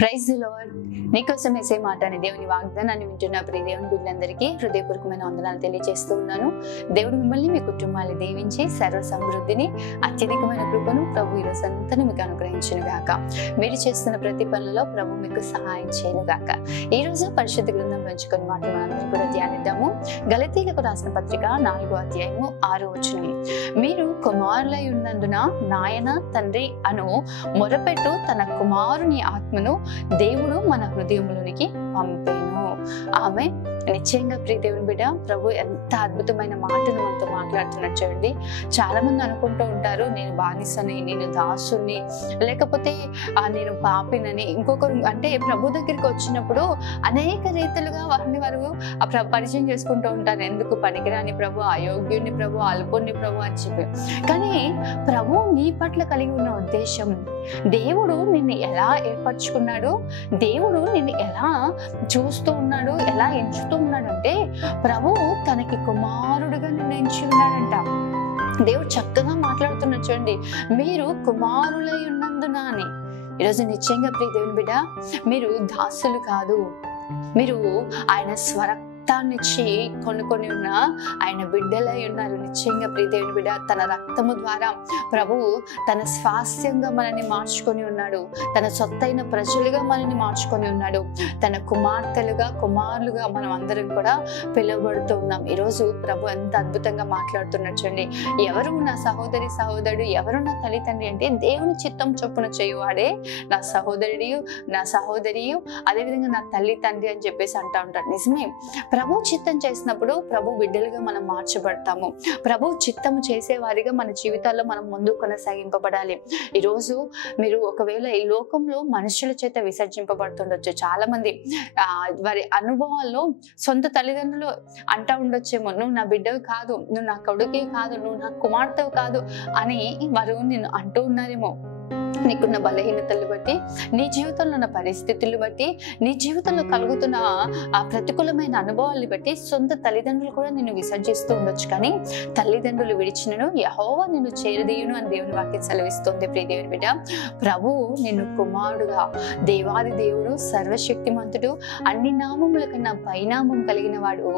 Praise the lord. నీకోసం వేసే మాట అనే దేవుని వాగ్దానాన్ని వింటున్న ప్రియ దేవుని బిడ్డలందరికీ హృదయపూర్వకమైన వందనాలు తెలియజేస్తూ ఉన్నాను. దేవుడు మిమ్మల్ని మీ కుటుంబాన్ని దీవించి సర్వ సమృద్ధిని అత్యధికమైన కృపను ప్రభు ఈ రోజు అంతా మీకు అనుగ్రహించును గాక. మీరు చేస్తున్న ప్రతి పనులలో ప్రభు మీకు సహాయం చేయను గాక. ఈ రోజు పరిశుద్ధ గ్రంథం నుంచి కొన్ని మాటలు మనందరం కూడా ధ్యానిద్దాము. గలతీయులకు రాసిన పత్రిక 4వ అధ్యాయము 6వ వచనం. మీరు కుమారులై ఉన్నందున నాయన తండ్రి అను మొరపెట్టు తన కుమారుని ఆత్మను దేవుడు మన హృదయంలోనికి పంపేను. ఆమె నిశ్చయంగా ప్రియ దేవుని బిడ్డ, ప్రభు ఎంత అద్భుతమైన మాటను మనతో మాట్లాడుతున్నట్టు చూడండి. చాలా మంది అనుకుంటూ ఉంటారు, నేను బానిసని, నేను దాసుని, లేకపోతే నేను పాపినని. ఇంకొకరు అంటే ప్రభు దగ్గరికి వచ్చినప్పుడు అనేక రీతులుగా వారిని వారు పరిచయం చేసుకుంటూ ఉంటారు. ఎందుకు పనికిరాని ప్రభు, అయోగ్యుని ప్రభు, అల్పుని ప్రభు అని చెప్పి. కానీ ప్రభు నీ పట్ల కలిగి ఉన్న ఉద్దేశం, దేవుడు నిన్ను ఎలా ఏర్పరచుకున్నాడు, దేవుడు నిన్ను ఎలా చూస్తూ ఉన్నాడు, ఎలా ఎంచుతూ ఉన్నాడు అంటే ప్రభువు తనకి కుమారుడిగా నిర్ణయించి ఉన్నాడంట. దేవుడు చక్కగా మాట్లాడుతున్నారు చూడండి. మీరు కుమారులై ఉన్నందున అని. ఈరోజు నిశ్చయంగా ప్రియ దేవుని బిడ్డ, మీరు దాసులు కాదు, మీరు ఆయన రక్తాన్నిచ్చి కొనుక్కొని ఉన్న ఆయన బిడ్డలై ఉన్నారు. నిశ్చయంగా ప్రియ దేవుని బిడ్డ, తన రక్తము ద్వారా ప్రభువు తన స్వాస్థ్యంగా మనల్ని మార్చుకొని ఉన్నాడు. తన సొత్తైన ప్రజలుగా మనల్ని మార్చుకొని ఉన్నాడు. తన కుమార్తెలుగా కుమారులుగా మనం అందరం కూడా పిలువబడుతూ ఉన్నాం. ఈరోజు ప్రభు ఎంత అద్భుతంగా మాట్లాడుతున్నట్టు చూడండి. ఎవరు నా సహోదరి సహోదరుడు, ఎవరు నా తల్లిదండ్రి అంటే దేవుని చిత్తం చొప్పున చేయువాడే నా సహోదరుడియు నా సహోదరియు, అదేవిధంగా నా తల్లి తండ్రి అని చెప్పేసి అంటూ ఉంటారు. నిజమే, ప్రభు చిత్తం చేసినప్పుడు ప్రభు బిడ్డలుగా మనం మార్చబడతాము. ప్రభు చిత్తము చేసేవారిగా మన జీవితాల్లో మనం ముందు కొనసాగింపబడాలి. ఈరోజు మీరు ఒకవేళ ఈ లోకంలో మనుషుల చేత విసర్జింపబడుతుండొచ్చు. చాలా మంది వారి అనుభవాల్లో సొంత తల్లిదండ్రులు అంటూ ఉండొచ్చేమో, నువ్వు నా బిడ్డవి కాదు, నువ్వు నా కొడుకే కాదు, నువ్వు నా కుమార్తెవు కాదు అని వారు నిన్ను అంటూ ఉన్నారేమో. నీకున్న బలహీనతలు బట్టి, నీ జీవితంలో ఉన్న పరిస్థితులు బట్టి, నీ జీవితంలో కలుగుతున్న ఆ ప్రతికూలమైన అనుభవాలను బట్టి సొంత తల్లిదండ్రులు కూడా నిన్ను విసర్జిస్తూ ఉండొచ్చు. కానీ తల్లిదండ్రులు విడిచినను యెహోవా నిన్ను చేరదీయును అని దేవుని వాక్యం సెలవిస్తుంది. ప్రియ దేవుని బిడ్డ, ప్రభువు నిన్ను కుమారుడుగా, దేవాది దేవుడు, సర్వశక్తిమంతుడు, అన్ని నామముల కన్నా పైనామం కలిగిన వాడు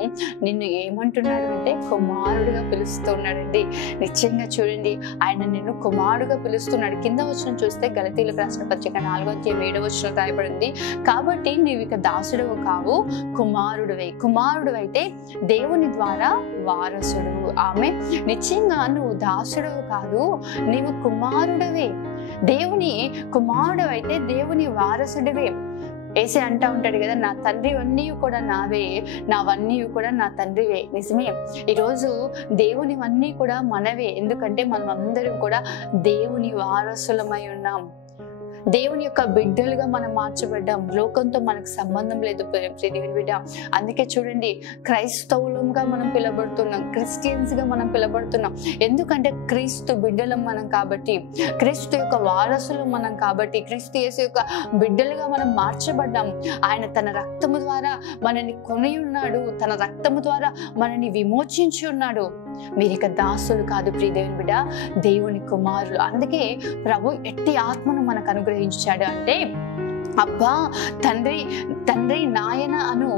నిన్ను ఏమంటున్నాడు అంటే కుమారుడుగా పిలుస్తూ ఉన్నాడండి. నిశ్చయంగా చూడండి, ఆయన నిన్ను కుమారుడుగా పిలుస్తున్నాడు. కింద వచ్చిన చూస్తే గలతీయులకు రాసిన పత్రిక 4వ అధ్యాయం 7వ వచనం రాయబడింది. కాబట్టి నీవు ఇక దాసుడవు కావు, కుమారుడువే. కుమారుడువైతే దేవుని ద్వారా వారసుడు. ఆమె నిశ్చయంగా నువ్వు దాసుడవు కాదు, నీవు కుమారుడవే. దేవుని కుమారుడు అయితే దేవుని వారసుడివే. ఏసే అంటా ఉంటాడు కదా, నా తండ్రివన్నీ కూడా నావే, నావన్నీ కూడా నా తండ్రివే. నిజమే, ఈరోజు దేవునివన్నీ కూడా మనవే. ఎందుకంటే మనం అందరం కూడా దేవుని వారసులమై ఉన్నాం. దేవుని యొక్క బిడ్డలుగా మనం మార్చబడ్డాం. లోకంతో మనకు సంబంధం లేదు ప్రియ దేవుని బిడ్డ. అందుకే చూడండి, క్రైస్తవులంగా మనం పిలబడుతున్నాం, క్రిస్టియన్స్ గా మనం పిలబడుతున్నాం. ఎందుకంటే క్రీస్తు బిడ్డలం మనం కాబట్టి, క్రీస్తు యొక్క వారసులు మనం కాబట్టి, క్రీస్తు యేసు యొక్క బిడ్డలుగా మనం మార్చబడ్డాం. ఆయన తన రక్తము ద్వారా మనల్ని కొని ఉన్నాడు, తన రక్తము ద్వారా మనల్ని విమోచించి ఉన్నాడు. మీరిక దాసులు కాదు ప్రియ దేవుని బిడ్డ, దేవుని కుమారులు. అందుకే ప్రభు ఎట్టి ఆత్మను మనకు అనుగ్రహించాడు అంటే, అబ్బా తండ్రి తండ్రి నాయన అను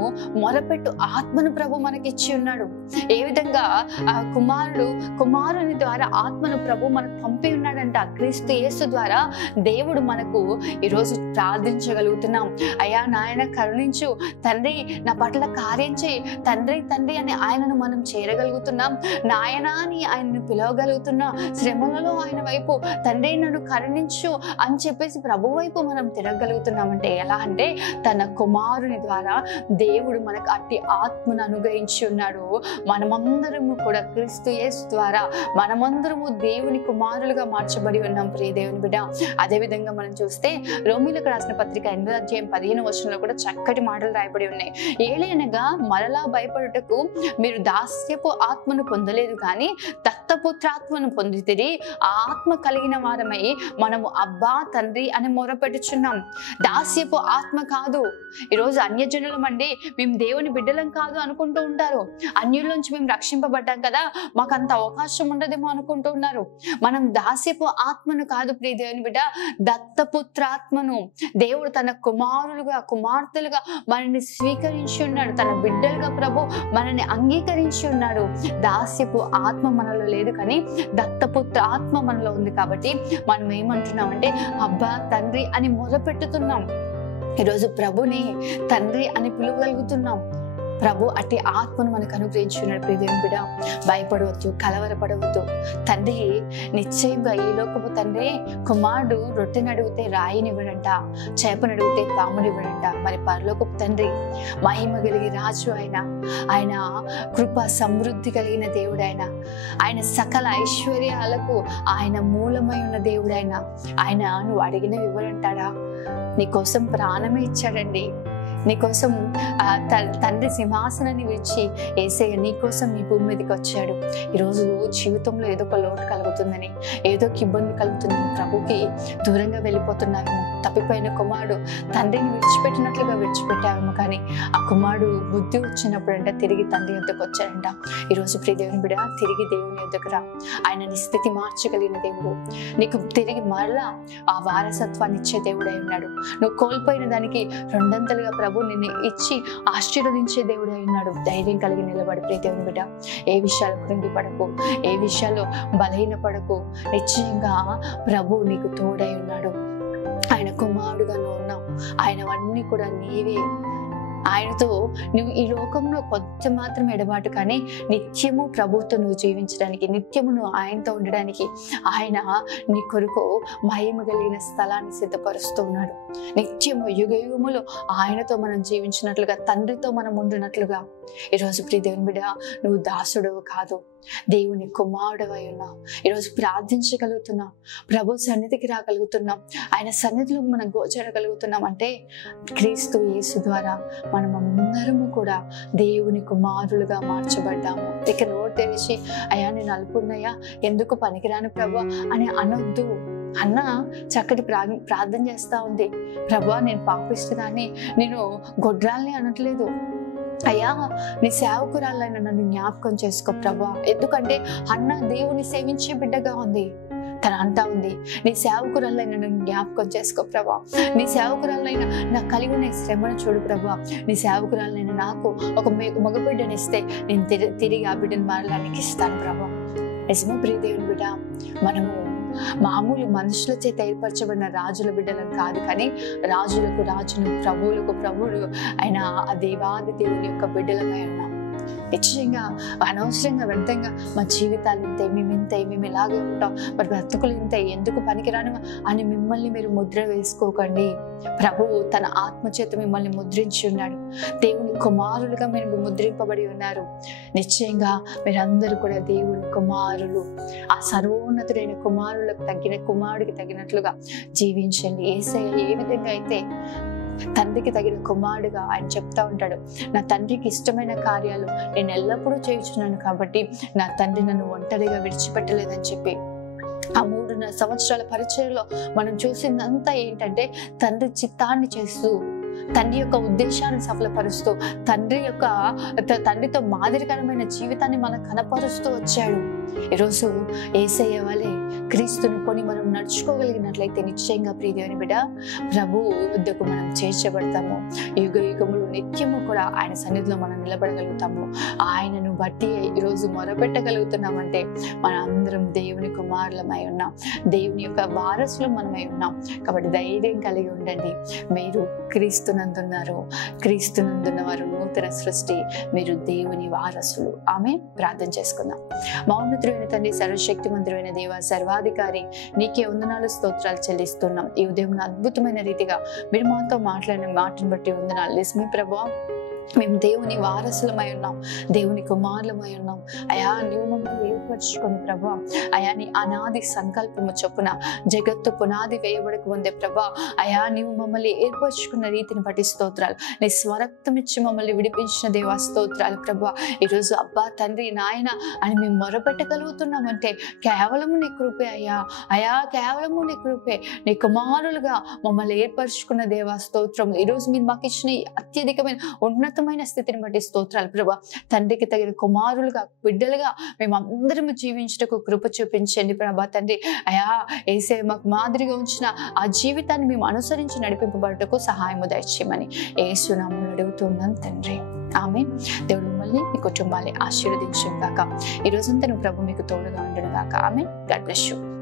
మొరపెట్టు ఆత్మను ప్రభు మనకిచ్చి ఉన్నాడు. ఏ విధంగా కుమారుని ద్వారా ఆత్మను ప్రభు మనకు పంపి ఉన్నాడంట. క్రీస్తు యేసు ద్వారా దేవుడు మనకు ఈరోజు ప్రార్థించగలుగుతున్నాం. అయ్యా నాయన కరుణించు, తండ్రి నా పట్ల కార్యం చేయి, తండ్రి తండ్రి అని ఆయనను మనం చేరగలుగుతున్నాం. నాయన అని ఆయనను పిలవగలుగుతున్నాం. శ్రమలలో ఆయన వైపు తండ్రి నన్ను కరుణించు అని చెప్పేసి ప్రభు వైపు మనం తిరగలుగుతున్నాం. అంటే ఎలా అంటే, తన కుమారుని ద్వారా దేవుడు మనకు అట్టి ఆత్మను అనుగ్రహించి ఉన్నాడు. మనమందరము కూడా క్రీస్తు యేసు ద్వారా మనమందరము దేవుని కుమారులుగా మార్చబడి ఉన్నాం ప్రియ దేవుని బిడ్డ. అదేవిధంగా మనం చూస్తే రోమీయులకు రాసిన పత్రిక 8వ అధ్యాయం 15వ వచనంలో కూడా చక్కటి మాటలు రాయబడి ఉన్నాయి. ఏలైనగా మరలా భయపడుటకు మీరు దాస్యపు ఆత్మను పొందలేదు కానీ దత్తపుత్రాత్మను పొందితిరి, ఆ ఆత్మ కలిగిన వారమై మనము అబ్బా తండ్రి అని మొరపెట్టుచున్నాం. దాస్యపు ఆత్మ కాదు. ఈరోజు అన్యజనులం అండి, మేము దేవుని బిడ్డలం కాదు అనుకుంటూ ఉంటారు. అన్యుల నుంచి మేము రక్షింపబడ్డాం కదా, మాకు అంత అవకాశం ఉండదేమో అనుకుంటూ ఉన్నారు. మనం దాస్యపు ఆత్మను కాదు ప్రియ దేవుని బిడ్డ, దత్తపుత్రాత్మను. దేవుడు తన కుమారులుగా కుమార్తెలుగా మనల్ని స్వీకరించి ఉన్నాడు. తన బిడ్డలుగా ప్రభు మనల్ని అంగీకరించి ఉన్నాడు. దాస్యపు ఆత్మ మనలో లేదు, కానీ దత్తపుత్ర ఆత్మ మనలో ఉంది. కాబట్టి మనం ఏమంటున్నామంటే అబ్బా తండ్రి అని మొదలుపెట్టుతున్నాం. ఈరోజు ప్రభుని తండ్రి అని పిలువగలుగుతున్నాం. ప్రభు అట్టి ఆత్మను మనకు అనుగ్రహించున్నాడు. ప్రియ దేవుని బిడ్డ, భయపడవద్దు, కలవరపడవద్దు. తండ్రి నిశ్చయంగా ఈ లోకపు తండ్రి కుమారుడు రొట్టెని అడిగితే రాయినివ్వడంట, చేపను అడిగితే పామునివ్వడంట. మరి పరలోకపు తండ్రి మహిమ కలిగి రాజు ఆయన కృప సమృద్ధి కలిగిన దేవుడు, ఆయన సకల ఐశ్వర్యాలకు ఆయన మూలమై ఉన్న దేవుడు. ఆయన నువ్వు అడిగినవి ఇవ్వడంటాడా? నీకోసం ప్రాణమే ఇచ్చాడండి. నీకోసం తండ్రి సింహాసనాన్ని విడిచి యేసయ్య నీకోసం నీ భూమి మీదకి వచ్చాడు. ఈరోజు జీవితంలో ఏదో ఒక లోటు కలుగుతుందని, ఏదో ఒక ఇబ్బంది కలుగుతుందని ప్రభుకి దూరంగా వెళ్ళిపోతున్నావేమో. తప్పిపోయిన కుమారుడు తండ్రిని విడిచిపెట్టినట్లుగా విడిచిపెట్టావేమో, కానీ ఆ కుమారుడు బుద్ధి వచ్చినప్పుడంట తిరిగి తండ్రి యొద్దకు వచ్చాడంట. ఈరోజు ప్రియ దేవుని బిడ్డ, తిరిగి దేవుని యొద్దకు రా. ఆయన నీ స్థితి మార్చగలిగిన దేవుడు. నీకు తిరిగి మరలా ఆ వారసత్వాన్ని ఇచ్చే దేవుడై ఉన్నాడు. నువ్వు కోల్పోయిన దానికి రెండంతలుగా ప్రభు నిన్ను ఇచ్చి ఆశీర్వదించే దేవుడై ఉన్నాడు. ధైర్యం కలిగి నిలబడి ప్రియ దేవుని బిడ్డ, ఏ విషయాలు కృంగిపడకు, ఏ విషయాల్లో బలహీనపడకు. నిశ్చయంగా ప్రభు నీకు తోడై ఉన్నాడు. ఆయన కుమారుడుగా నువ్వు ఉన్నావు. ఆయనవన్నీ కూడా నీవే. ఆయనతో నువ్వు ఈ లోకంలో కొంచెం మాత్రం ఎడబాటు, కానీ నిత్యము ప్రభుతో నువ్వు జీవించడానికి, నిత్యము నువ్వు ఆయనతో ఉండడానికి ఆయన నీ కొరకు మహిమ కలిగిన స్థలాన్ని సిద్ధపరుస్తూ ఉన్నాడు. నిత్యము యుగయుగములు ఆయనతో మనం జీవించినట్లుగా, తండ్రితో మనం ఉండినట్లుగా. ఈరోజు ప్రియ దేవుని బిడ్డ, నువ్వు దాసుడవు కాదు, దేవుని కుమారుడవై ఉన్నావు. ఈరోజు ప్రార్థించగలుగుతున్నాం, ప్రభు సన్నిధికి రాగలుగుతున్నాం, ఆయన సన్నిధిలో మనం గోచరగలుగుతున్నాం అంటే క్రీస్తు యేసు ద్వారా మనం అందరము కూడా దేవుని కుమారులుగా మార్చబడ్డాము. ఇక నోరు తెరిచి అయ్యా నేను అల్పున్నయ్యా, ఎందుకు పనికిరాను ప్రభు అని అనొద్దు. అన్న చక్కటి ప్రార్థన చేస్తా ఉంది. ప్రభా నేను పాపిస్తుదాన్ని, నేను గొడ్రాల్ని అనట్లేదు. అయ్యా నీ సేవకురాలైన నన్ను జ్ఞాపకం చేసుకో ప్రభా. ఎందుకంటే అన్న దేవుని సేవించే బిడ్డగా ఉంది. తన అంటా ఉంది, నీ సేవకురాలైన నన్ను జ్ఞాపకం చేసుకో ప్రభా. నీ సేవకురాలైన నాకు కలిగి ఉన్న శ్రమను చూడు ప్రభా. నీ సేవకురాలైన నాకు ఒక మగ బిడ్డనిస్తే నేను తిరిగి ఆ బిడ్డను మరలానికి ఇస్తాను ప్రభా. నిజమే ప్రియ దేవుని బిడ్డ, మనము మామూలు మనుషుల చేత ఏర్పరచబడిన రాజుల బిడ్డలం కాదు, కానీ రాజులకు రాజును, ప్రభువులకు ప్రభువులు అయిన ఆ దేవాది దేవుని యొక్క బిడ్డలమై ఉన్నాం. నిశ్చయంగా అనవసరంగా వ్యర్థంగా మా జీవితాలు ఇంతే, మేము ఇలాగే ఉంటాం, మరి బ్రతుకులు ఇంతే, ఎందుకు పనికిరాను అని మిమ్మల్ని మీరు ముద్ర వేసుకోకండి. ప్రభువు తన ఆత్మచేత మిమ్మల్ని ముద్రించి ఉన్నాడు. దేవుని కుమారులుగా మీరు ముద్రింపబడి ఉన్నారు. నిశ్చయంగా మీరందరూ కూడా దేవుని కుమారులు. ఆ సర్వోన్నతుడైన కుమారులకు కుమారుడికి తగినట్లుగా జీవించండి. యేసయ్య ఏ విధంగా అయితే తండ్రికి తగిన కుమారుడుగా ఆయన చెప్తా ఉంటాడు, నా తండ్రికి ఇష్టమైన కార్యాలు నేను ఎల్లప్పుడూ చేయుచున్నాను, కాబట్టి నా తండ్రి నన్ను ఒంటరిగా విడిచిపెట్టలేదని చెప్పి ఆ 3.5 సంవత్సరాల పరిచయంలో మనం చూసిందంతా ఏంటంటే తండ్రి చిత్తాన్ని చేస్తూ, తండ్రి యొక్క ఉద్దేశాన్ని సఫలపరుస్తూ, తండ్రితో మాదిరికరమైన జీవితాన్ని మనం కనపరుస్తూ వచ్చాడు. ఈరోజు యేసయ్య వలె క్రీస్తుని కొని మనం నడుచుకోగలిగినట్లయితే నిశ్చయంగా ప్రియ దేవుని బిడ్డ, ప్రభు వద్దకు మనం చేర్చబడతాము. యుగ యుగములు నిత్యము కూడా ఆయన సన్నిధిలో మనం నిలబడగలుగుతాము. ఆయనను బట్టి ఈరోజు మొరపెట్టగలుగుతున్నామంటే మన అందరం దేవుని కుమారులమై ఉన్నాం, దేవుని యొక్క వారసులు మనమై ఉన్నాం. కాబట్టి ధైర్యం కలిగి ఉండండి. మీరు క్రీస్తునందున్నారు, క్రీస్తునందున్న వారు నూతన సృష్టి, మీరు దేవుని వారసులు. ఆమె ప్రార్థన చేసుకుందాం. మౌన్నతుడైన తండ్రి, సర్వశక్తిమంతుడైన దేవ, సర్వాధికారి, నీకే వందనాలు స్తోత్రాలు చెల్లిస్తున్నాం. ఈ ఉదయం అద్భుతమైన రీతిగా మీరు మాతో మాట్లాడిన మాటను బట్టి వందనాలు. నిజమే ప్రభా, మేము దేవుని వారసులమై ఉన్నాం, దేవుని కుమారులమై ఉన్నాం. అయా నీవు మమ్మల్ని ఏర్పరచుకొని ప్రభా, అయా నీ అనాది సంకల్పము చొప్పున జగత్తు పునాది వేయబడక ముందే ప్రభా, అయా నీవు మమ్మల్ని ఏర్పరచుకున్న రీతిని బట్టి స్తోత్రాలు. నీ స్వరక్తం ఇచ్చి మమ్మల్ని విడిపించిన దేవా స్తోత్రాలు ప్రభా. ఈరోజు అబ్బా తండ్రి నాయన అని మేము మొరపెట్టగలుగుతున్నామంటే కేవలము నీ కృపే అయ్యా. అయా కేవలము నీ కృపే. నీ కుమారులుగా మమ్మల్ని ఏర్పరచుకున్న దేవా స్తోత్రం. ఈరోజు మీరు మాకు ఇచ్చిన అత్యధికమైన ఉన్నతమైన స్థితిని బట్టి స్తోత్రాలు ప్రభా. తండ్రికి తగిన కుమారులుగా బిడ్డలుగా మేము అందరము జీవించటకు కృప చూపించండి ప్రభా తండ్రి. అయా యేసయ్య మాకు మాదిరిగా ఉంచిన ఆ జీవితాన్ని మేము అనుసరించి నడిపింపబడటకు సహాయము దయచేయమని యేసు నామములో అడుగుతున్నాను తండ్రి. ఆమేన్. దేవుడు మిమ్మల్ని మీ కుటుంబాన్ని ఆశీర్వదించును గాక. ఈ రోజంతా నువ్వు ప్రభు మీకు తోడుగా ఉండును గాక. ఆమేన్. God bless you.